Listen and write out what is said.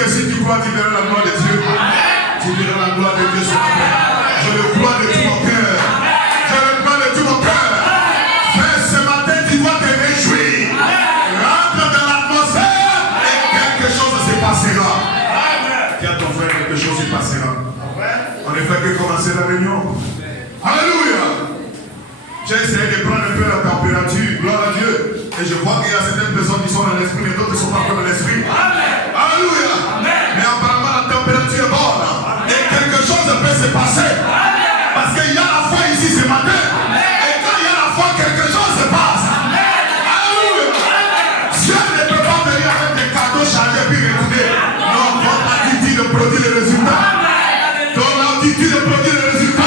que si tu crois, tu verras la gloire de Dieu. Tu verras la gloire de Dieu ce matin. Je le crois de tout mon cœur. Je le crois de tout mon cœur. Frère, ce matin, tu dois te réjouir. Rentre dans l'atmosphère et quelque chose se passera. Dis à ton frère, quelque chose se passera. On ne fait que commencer la réunion. Alléluia. J'ai essayé de prendre un peu la température. Gloire à Dieu. Et je vois qu'il y a certaines personnes qui sont dans l'esprit et d'autres qui ne sont pas encore dans l'esprit. Alléluia. Mais apparemment la température est bonne. Et quelque chose peut se passer. Parce qu'il y a la foi ici ce matin. Et quand il y a la foi, quelque chose se passe. Alléluia. Dieu ne peut pas venir avec des cadeaux chargés puis retourner. Non, votre attitude produit le résultat. Ton attitude produit le résultat.